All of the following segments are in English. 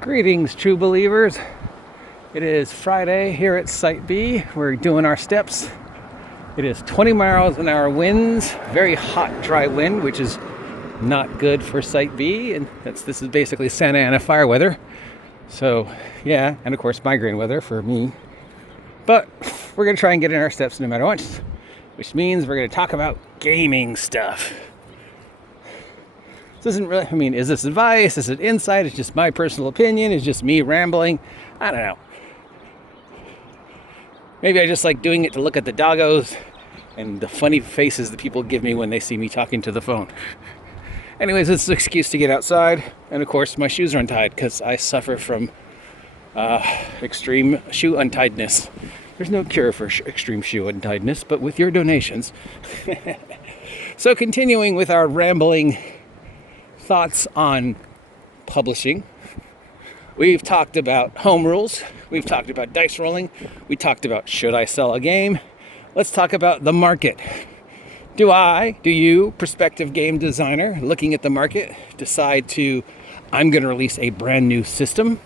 Greetings, true believers. It is Friday here at Site B. We're doing our steps. It is 20 miles an hour winds, very hot, dry wind, which is not good for Site B. And this is basically Santa Ana fire weather. So, yeah, and of course migraine weather for me. But we're going to try and get in our steps no matter what, which means we're going to talk about gaming stuff. This isn't really, is this advice? Is it insight? It's just my personal opinion. It's just me rambling. I don't know. Maybe I just like doing it to look at the doggos and the funny faces that people give me when they see me talking to the phone. Anyways, it's an excuse to get outside. And of course, my shoes are untied because I suffer from extreme shoe untiedness. There's no cure for extreme shoe untiedness, but with your donations. So continuing with our rambling thoughts on publishing. We've talked about home rules. We've talked about dice rolling. We talked about should I sell a game? Let's talk about the market. Do you, prospective game designer, looking at the market, decide I'm going to release a brand new system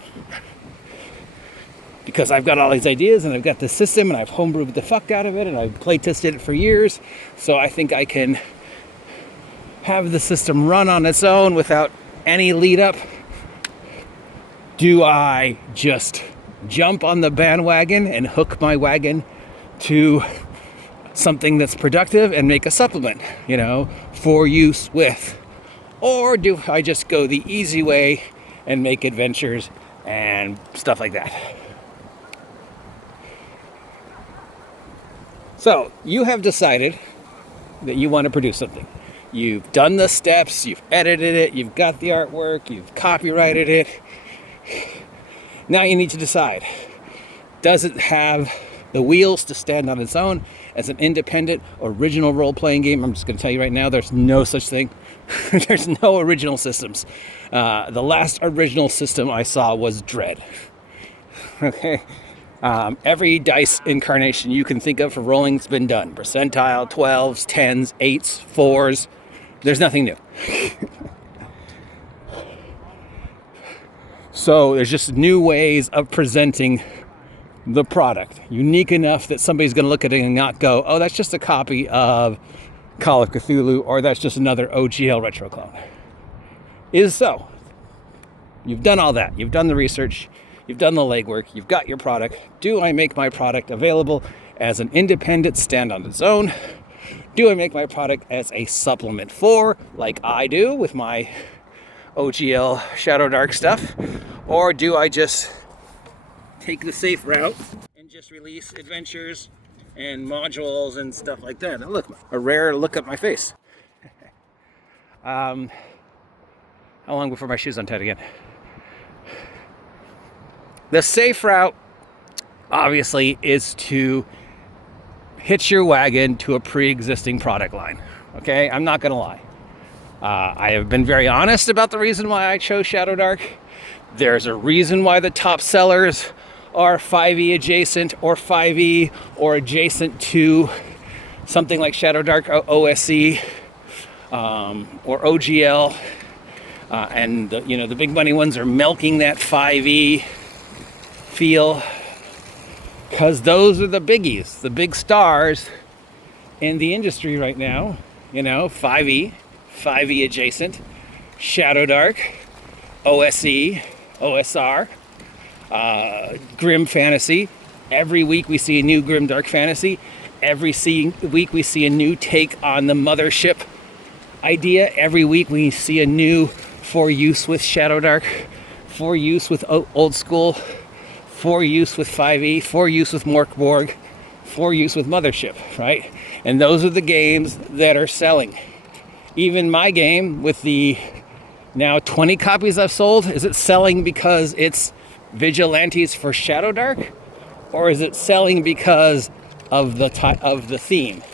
because I've got all these ideas and I've got this system and I've homebrewed the fuck out of it and I've play tested it for years, so I think I can have the system run on its own without any lead up? Do I just jump on the bandwagon and hook my wagon to something that's productive and make a supplement, for use with? Or do I just go the easy way and make adventures and stuff like that? So you have decided that you want to produce something. You've done the steps, you've edited it, you've got the artwork, you've copyrighted it. Now you need to decide, does it have the wheels to stand on its own as an independent, original role-playing game? I'm just going to tell you right now, there's no such thing. There's no original systems. The last original system I saw was Dread. Okay. Every dice incarnation you can think of for rolling's been done. Percentile, 12s, 10s, 8s, 4s. There's nothing new. So there's just new ways of presenting the product. Unique enough that somebody's going to look at it and not go, oh, that's just a copy of Call of Cthulhu, or that's just another OGL retro clone. Is so. You've done all that. You've done the research. You've done the legwork. You've got your product. Do I make my product available as an independent stand on its own? Do I make my product as a supplement for, like I do with my OGL Shadow Dark stuff? Or do I just take the safe route and just release adventures and modules and stuff like that? Now look, a rare look at my face. How long before my shoe's untied again? The safe route, obviously, is to hitch your wagon to a pre-existing product line. Okay, I'm not gonna lie. I have been very honest about the reason why I chose Shadow Dark. There's a reason why the top sellers are 5e adjacent or 5e or adjacent to something like Shadow Dark OSE or OGL, and the big money ones are milking that 5e feel, because those are the biggies, the big stars in the industry right now. 5e adjacent, Shadow Dark, OSE, OSR, Grim Fantasy. Every week we see a new Grim Dark Fantasy. Every week we see a new take on the mothership idea. Every week we see a new for use with Shadow Dark, for use with old school, for use with 5e, for use with Morkborg, for use with Mothership, right? And those are the games that are selling. Even my game, with the now 20 copies I've sold, is it selling because it's Vigilantes for Shadow Dark? Or is it selling because of the theme?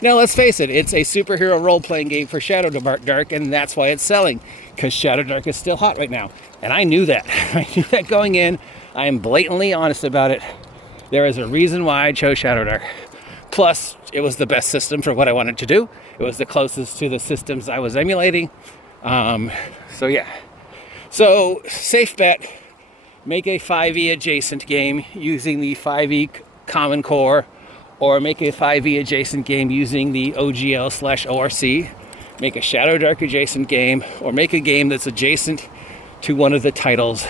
Now, let's face it, it's a superhero role-playing game for Shadow Dark, and that's why it's selling, because Shadow Dark is still hot right now. And I knew that. I knew that going in. I am blatantly honest about it. There is a reason why I chose Shadow Dark. Plus, it was the best system for what I wanted to do. It was the closest to the systems I was emulating. So yeah. So, safe bet, make a 5e adjacent game using the 5e Common Core, or make a 5e adjacent game using the OGL/ORC, make a Shadow Dark adjacent game, or make a game that's adjacent to one of the titles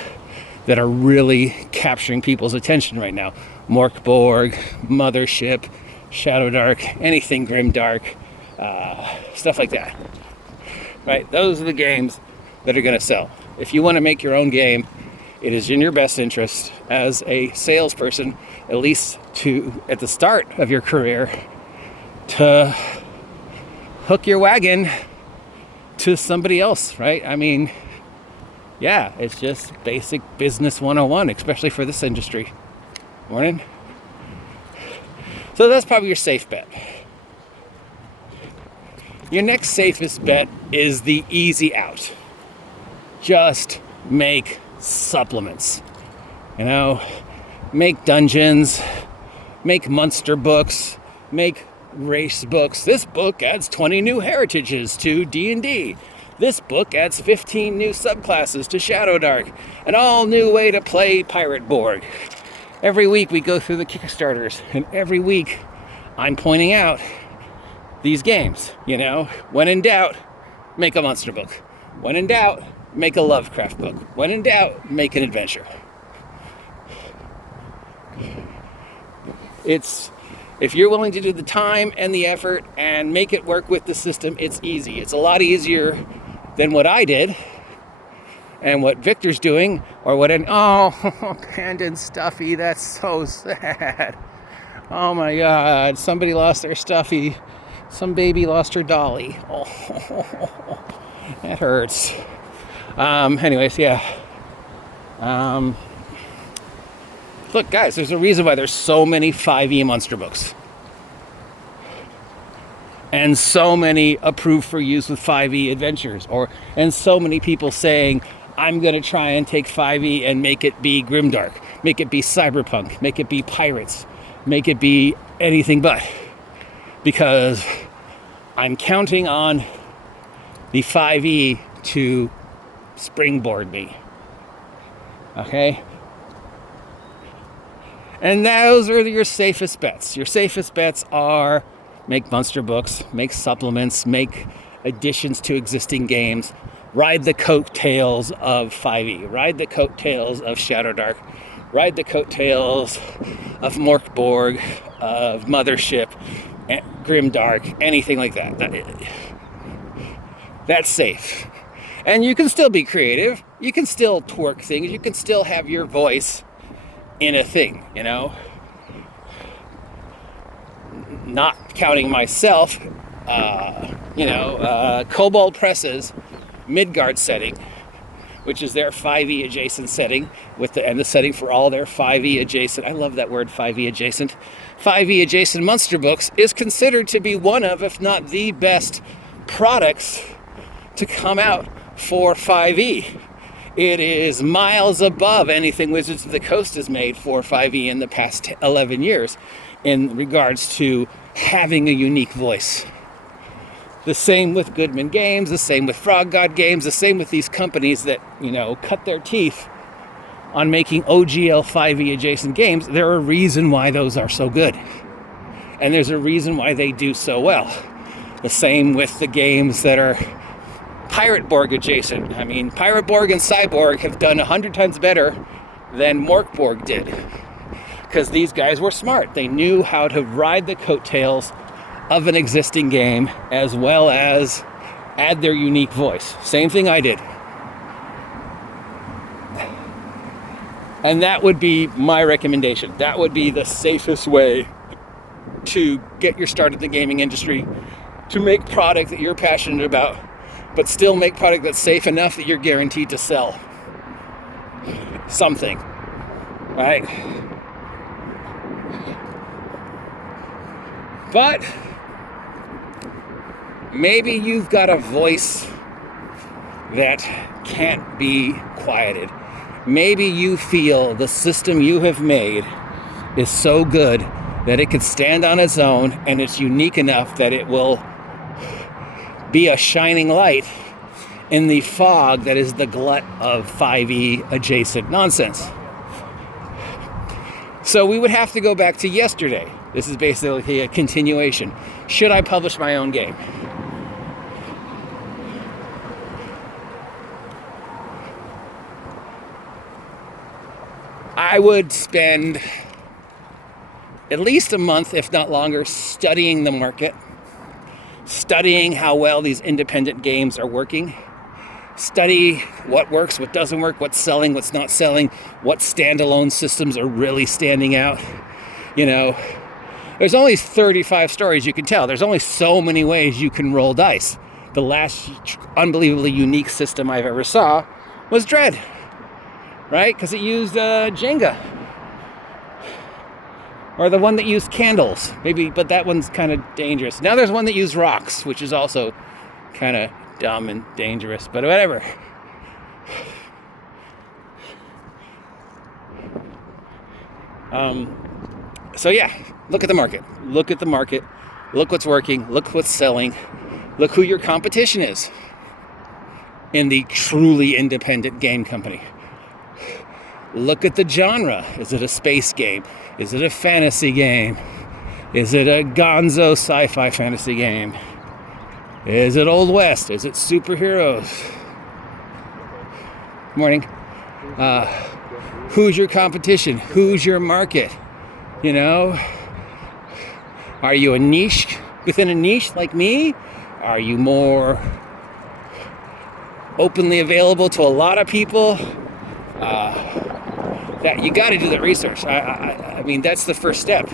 that are really capturing people's attention right now. Morkborg, Mothership, Shadow Dark, anything Grimdark, stuff like that. Right? Those are the games that are going to sell. If you want to make your own game, it is in your best interest as a salesperson, at least at the start of your career, to hook your wagon to somebody else, right? I mean, yeah, it's just basic business 101, especially for this industry. Morning. So that's probably your safe bet. Your next safest bet is the easy out. Just make supplements. You know, make dungeons, make monster books, make race books. This book adds 20 new heritages to D&D. This book adds 15 new subclasses to Shadow Dark. An all new way to play Pirate Borg. Every week we go through the Kickstarters, and every week I'm pointing out these games. You know, when in doubt, make a monster book. When in doubt, make a Lovecraft book. When in doubt, make an adventure. If you're willing to do the time and the effort and make it work with the system, it's easy. It's a lot easier than what I did and what Victor's doing, or Panda and Stuffy, that's so sad. Oh my God, somebody lost their Stuffy. Some baby lost her dolly. Oh, that hurts. Anyways, yeah. Look, guys, there's a reason why there's so many 5e monster books. And so many approved for use with 5e adventures. And so many people saying, I'm going to try and take 5e and make it be grimdark. Make it be cyberpunk. Make it be pirates. Make it be anything but. Because I'm counting on the 5e to springboard me. Okay? And those are your safest bets. Your safest bets are make monster books, make supplements, make additions to existing games, ride the coattails of 5e, ride the coattails of Shadow Dark, ride the coattails of Morkborg, of Mothership, Grimdark, anything like that. That's safe. And you can still be creative. You can still twerk things. You can still have your voice in a thing, you know? Not counting myself, Cobalt Press's Midgard setting, which is their 5e adjacent setting, and the setting for all their 5e adjacent, I love that word, 5e adjacent. 5e adjacent monster books is considered to be one of, if not the best products to come out for 5e. It is miles above anything Wizards of the Coast has made for 5e in the past 11 years in regards to having a unique voice. The same with Goodman Games, the same with Frog God Games, the same with these companies that, cut their teeth on making OGL 5e adjacent games. There's a reason why those are so good. And there's a reason why they do so well. The same with the games that are Pirate Borg adjacent. I mean, Pirate Borg and Cyborg have done 100 times better than Morkborg did. Because these guys were smart. They knew how to ride the coattails of an existing game as well as add their unique voice. Same thing I did. And that would be my recommendation. That would be the safest way to get your start in the gaming industry, to make product that you're passionate about, but still make product that's safe enough that you're guaranteed to sell something, right? But maybe you've got a voice that can't be quieted. Maybe you feel the system you have made is so good that it could stand on its own, and it's unique enough that it will be a shining light in the fog that is the glut of 5e adjacent nonsense. So we would have to go back to yesterday. This is basically a continuation. Should I publish my own game? I would spend at least a month, if not longer, studying the market, studying how well these independent games are working, study what works, what doesn't work, what's selling, what's not selling, what standalone systems are really standing out. You know, there's only 35 stories you can tell. There's only so many ways you can roll dice. The last unbelievably unique system I've ever saw was Dread, right? Because it used Jenga. Or the one that used candles, maybe, but that one's kind of dangerous. Now there's one that used rocks, which is also kind of dumb and dangerous, but whatever. So yeah, look at the market. Look at the market. Look what's working. Look what's selling. Look who your competition is in the truly independent game company. Look at the genre. Is it a space game? Is it a fantasy game? Is it a gonzo sci-fi fantasy game? Is it Old West? Is it superheroes? Morning. Who's your competition? Who's your market? You know? Are you a niche within a niche like me? Are you more openly available to a lot of people? That you got to do that research. I mean, that's the first step.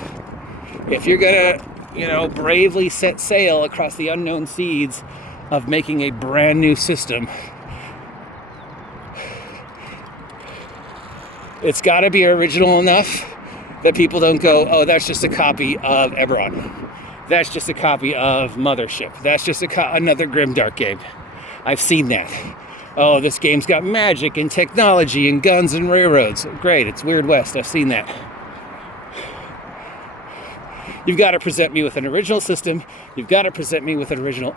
If you're gonna, bravely set sail across the unknown seas of making a brand new system, it's got to be original enough that people don't go, oh, that's just a copy of Eberron. That's just a copy of Mothership. That's just another Grimdark game. I've seen that. Oh, this game's got magic and technology and guns and railroads. Great, it's Weird West. I've seen that. You've got to present me with an original system. You've got to present me with an original...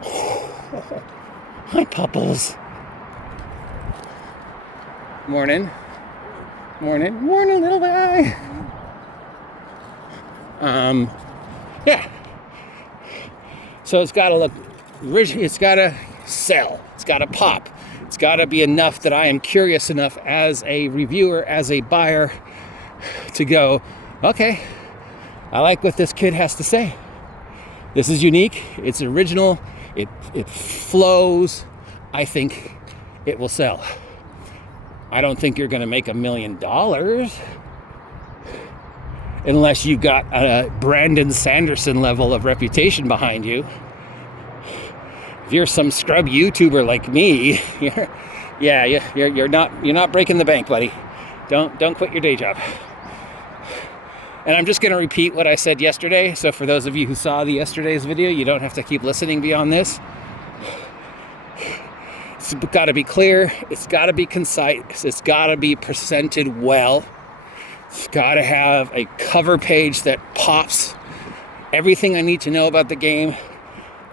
Hi, Pupples. Morning. Morning. Morning, little guy. Yeah. So it's got to look... It's got to sell. It's got to pop. It's got to be enough that I am curious enough as a reviewer, as a buyer, to go, okay, I like what this kid has to say. This is unique. It's original. It flows. I think it will sell. I don't think you're going to make $1 million unless you've got a Brandon Sanderson level of reputation behind you. If you're some scrub YouTuber like me, you're not breaking the bank, buddy. Don't quit your day job. And I'm just going to repeat what I said yesterday. So for those of you who saw yesterday's video, you don't have to keep listening beyond this. It's got to be clear. It's got to be concise. It's got to be presented well. It's got to have a cover page that pops everything I need to know about the game.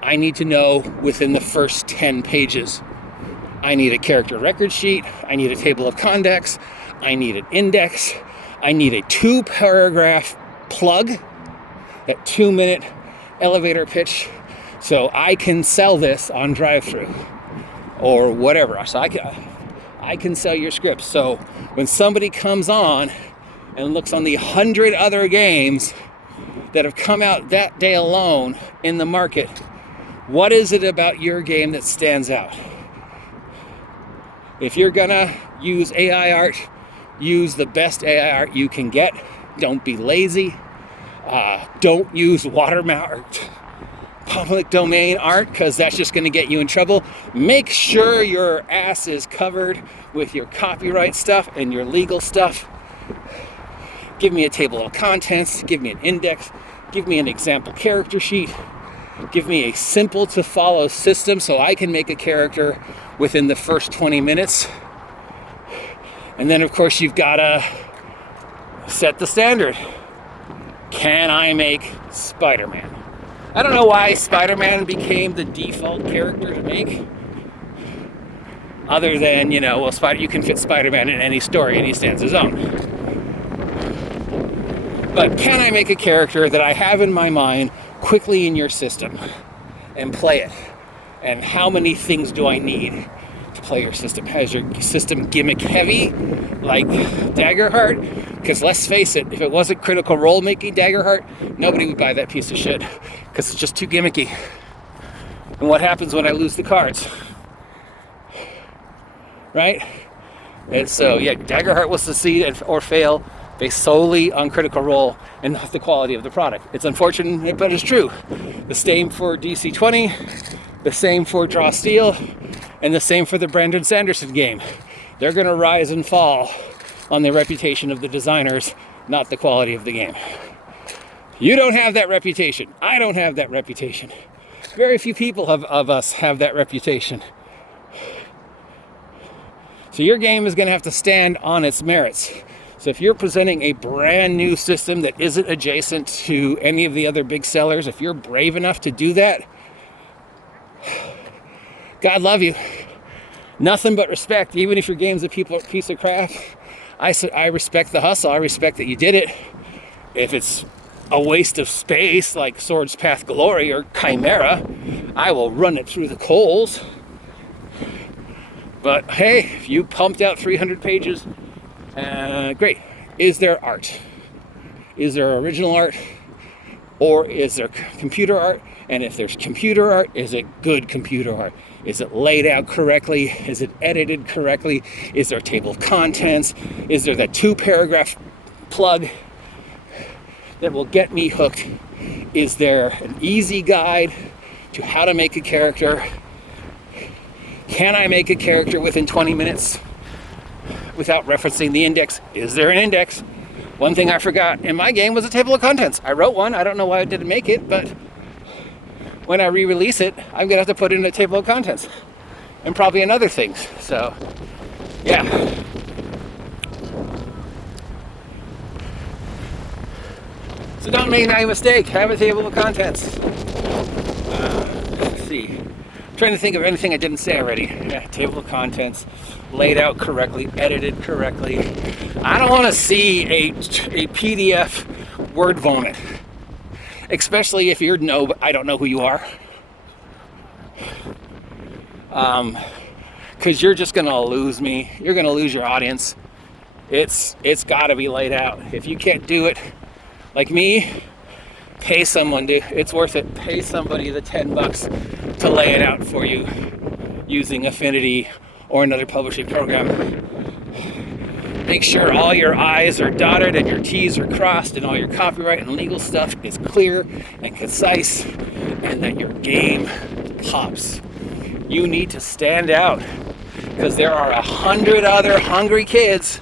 I need to know within the first 10 pages. I need a character record sheet. I need a table of contents. I need an index. I need a 2-paragraph plug, that 2-minute elevator pitch, so I can sell this on drive-thru or whatever. So I can sell your script. So when somebody comes on and looks on the 100 other games that have come out that day alone in the market, what is it about your game that stands out? If you're gonna use AI art, use the best AI art you can get. Don't be lazy. Don't use watermarked public domain art, because that's just gonna get you in trouble. Make sure your ass is covered with your copyright stuff and your legal stuff. Give me a table of contents, give me an index, give me an example character sheet. Give me a simple to follow system so I can make a character within the first 20 minutes. And then of course you've got to set the standard. Can I make Spider-Man? I don't know why Spider-Man became the default character to make. Other than, you can fit Spider-Man in any story and he stands his own. But can I make a character that I have in my mind quickly in your system and play it? And how many things do I need to play your system? Has your system gimmick heavy, like Daggerheart? Because let's face it, if it wasn't Critical Role making Daggerheart, nobody would buy that piece of shit, because it's just too gimmicky. And what happens when I lose the cards? Right? And so, yeah, Daggerheart will succeed or fail based solely on Critical Role and not the quality of the product. It's unfortunate, but it's true. The same for DC-20, the same for Draw Steel, and the same for the Brandon Sanderson game. They're going to rise and fall on the reputation of the designers, not the quality of the game. You don't have that reputation. I don't have that reputation. Very few people of us have that reputation. So your game is going to have to stand on its merits. So if you're presenting a brand new system that isn't adjacent to any of the other big sellers, if you're brave enough to do that, God love you. Nothing but respect. Even if your game's a piece of crap, I respect the hustle. I respect that you did it. If it's a waste of space like Swords Path Glory or Chimera, I will run it through the coals. But hey, if you pumped out 300 pages, great. Is there art? Is there original art? Or is there computer art? And if there's computer art, is it good computer art? Is it laid out correctly? Is it edited correctly? Is there a table of contents? Is there that 2-paragraph plug that will get me hooked? Is there an easy guide to how to make a character? Can I make a character within 20 minutes without referencing the index? Is there an index? One thing I forgot in my game was a table of contents. I wrote one. I don't know why I didn't make it, but when I re-release it, I'm gonna have to put in a table of contents and probably in other things. So, yeah. So don't make that mistake. Have a table of contents. Let's see. I'm trying to think of anything I didn't say already. Yeah, table of contents, laid out correctly, edited correctly. I don't want to see a PDF word vomit. Especially if you're I don't know who you are. Because you're just gonna lose me. You're gonna lose your audience. It's gotta be laid out. If you can't do it like me, pay someone, dude. It's worth it. Pay somebody the $10 to lay it out for you using Affinity or another publishing program. Make sure all your I's are dotted and your T's are crossed and all your copyright and legal stuff is clear and concise, and that your game pops. You need to stand out, because there are 100 other hungry kids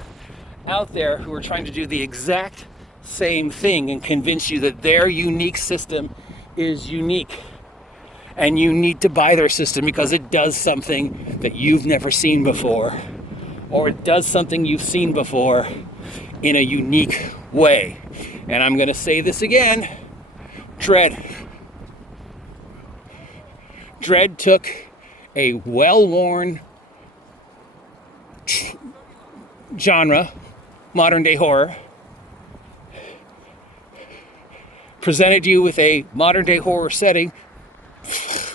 out there who are trying to do the exact same thing and convince you that their unique system is unique. And you need to buy their system because it does something that you've never seen before. Or it does something you've seen before in a unique way. And I'm going to say this again. Dread. Dread took a well-worn genre, modern day horror, presented you with a modern day horror setting.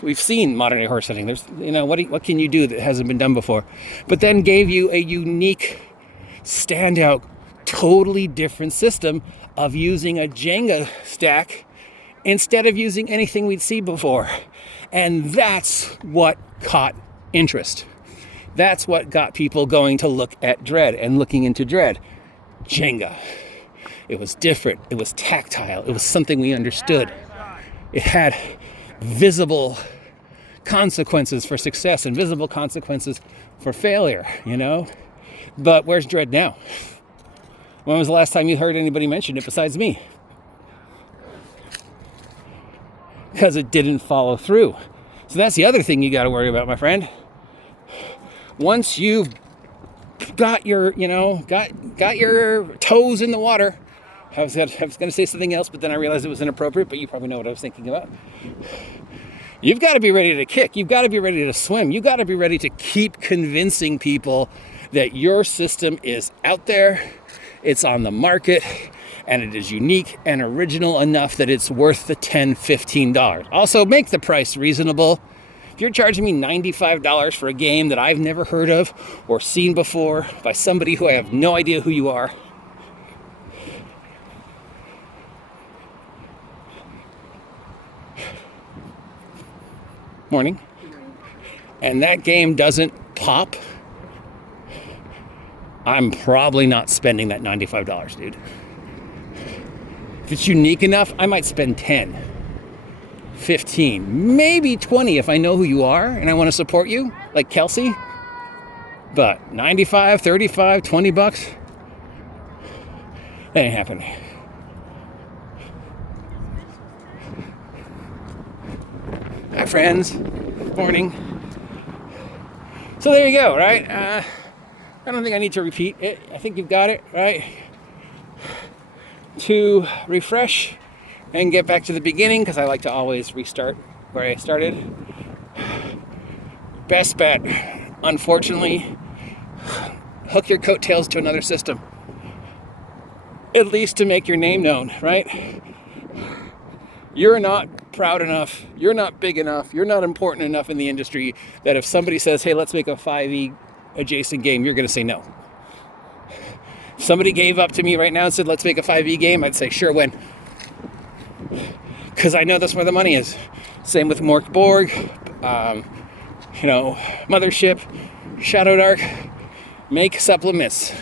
We've seen modern day horror setting. There's, what can you do that hasn't been done before? But then gave you a unique, standout, totally different system of using a Jenga stack instead of using anything we'd see before. And that's what caught interest. That's what got people going to look at Dread and looking into Dread. Jenga. It was different. It was tactile. It was something we understood. It had visible consequences for success and visible consequences for failure, But where's Dread now? When was the last time you heard anybody mention it besides me? Because it didn't follow through. So that's the other thing you got to worry about, my friend. Once you've got your, got your toes in the water. I was going to say something else, but then I realized it was inappropriate, but you probably know what I was thinking about. You've got to be ready to kick. You've got to be ready to swim. You've got to be ready to keep convincing people that your system is out there, it's on the market, and it is unique and original enough that it's worth the $10, $15. Also, make the price reasonable. If you're charging me $95 for a game that I've never heard of or seen before by somebody who I have no idea who you are, morning, and that game doesn't pop, I'm probably not spending that $95, dude. If it's unique enough, I might spend 10, 15, maybe 20 if I know who you are and I want to support you, like Kelsey. But 95, 35, 20 bucks, that ain't happening. Hi, friends. Morning. So there you go, right? I don't think I need to repeat it. I think you've got it, right? To refresh and get back to the beginning, because I like to always restart where I started. Best bet, unfortunately, hook your coattails to another system. At least to make your name known, right? You're not proud enough, you're not big enough, you're not important enough in the industry that if somebody says, hey, let's make a 5e adjacent game, you're going to say no. If somebody gave up to me right now and said, let's make a 5e game, I'd say, sure, when? Because I know that's where the money is. Same with Mork Borg, Mothership, Shadow Dark. Make supplements,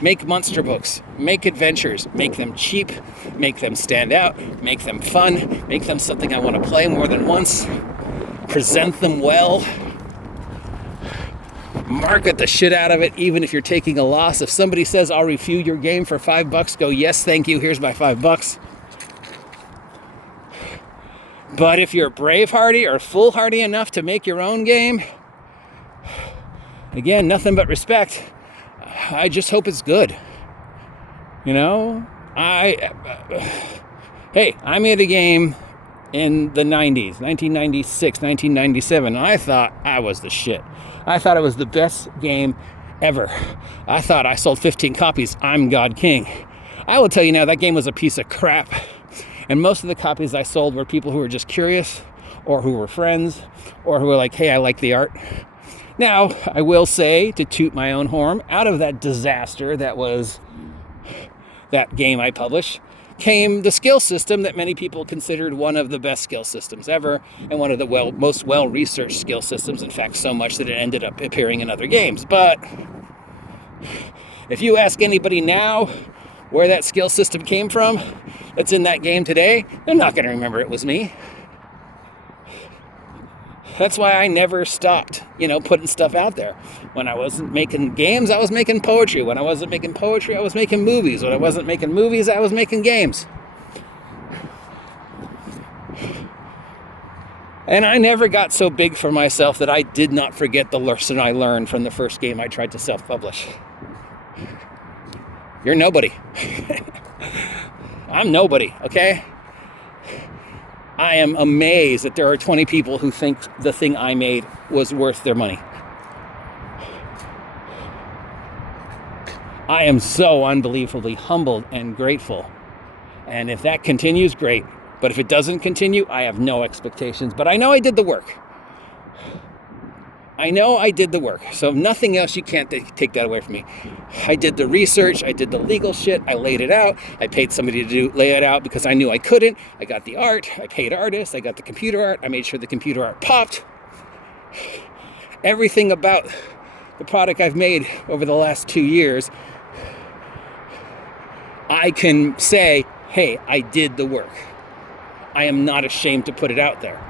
make monster books, make adventures, make them cheap, make them stand out, make them fun, make them something I want to play more than once, present them well, market the shit out of it, even if you're taking a loss. If somebody says, I'll review your game for $5, go, yes, thank you, here's my $5. But if you're brave-hardy or foolhardy enough to make your own game, again, nothing but respect. I just hope it's good. I made a game in the 90s, 1996, 1997, and I thought I was the shit. I thought it was the best game ever. I thought I sold 15 copies. I'm God King. I will tell you now, that game was a piece of crap. And most of the copies I sold were people who were just curious, or who were friends, or who were like, hey, I like the art. Now, I will say, to toot my own horn, out of that disaster that was that game I published, came the skill system that many people considered one of the best skill systems ever, and one of the most well-researched skill systems, in fact, so much that it ended up appearing in other games. But if you ask anybody now where that skill system came from that's in that game today, they're not going to remember it was me. That's why I never stopped, putting stuff out there. When I wasn't making games, I was making poetry. When I wasn't making poetry, I was making movies. When I wasn't making movies, I was making games. And I never got so big for myself that I did not forget the lesson I learned from the first game I tried to self-publish. You're nobody. I'm nobody, okay? I am amazed that there are 20 people who think the thing I made was worth their money. I am so unbelievably humbled and grateful. And if that continues, great. But if it doesn't continue, I have no expectations. But I know I did the work. So if nothing else, you can't take that away from me. I did the research. I did the legal shit. I laid it out. I paid somebody to lay it out because I knew I couldn't. I got the art. I paid artists. I got the computer art. I made sure the computer art popped. Everything about the product I've made over the last 2 years, I can say, hey, I did the work. I am not ashamed to put it out there.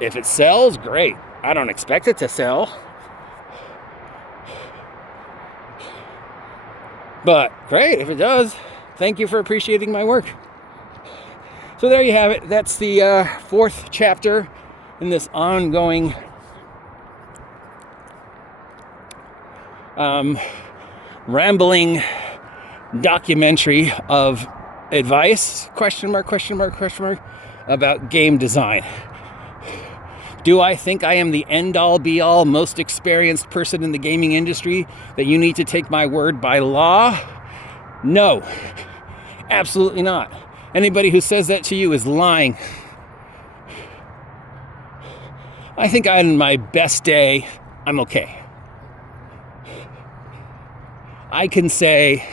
If it sells, great. I don't expect it to sell. But great, if it does, thank you for appreciating my work. So there you have it. That's the fourth chapter in this ongoing rambling documentary of advice, question mark, about game design. Do I think I am the end-all, be-all, most experienced person in the gaming industry that you need to take my word by law? No. Absolutely not. Anybody who says that to you is lying. I think on my best day, I'm okay. I can say,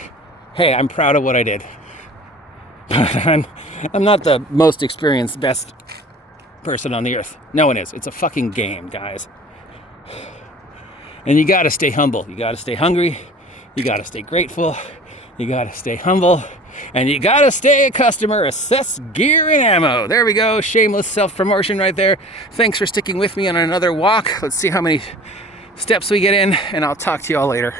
hey, I'm proud of what I did. But I'm not the most experienced, best person on the earth. No one is. It's a fucking game, guys. And you gotta stay humble. You gotta stay hungry. You gotta stay grateful. You gotta stay humble. And you gotta stay a customer. Assess gear and ammo. There we go. Shameless self-promotion right there. Thanks for sticking with me on another walk. Let's see how many steps we get in, and I'll talk to you all later.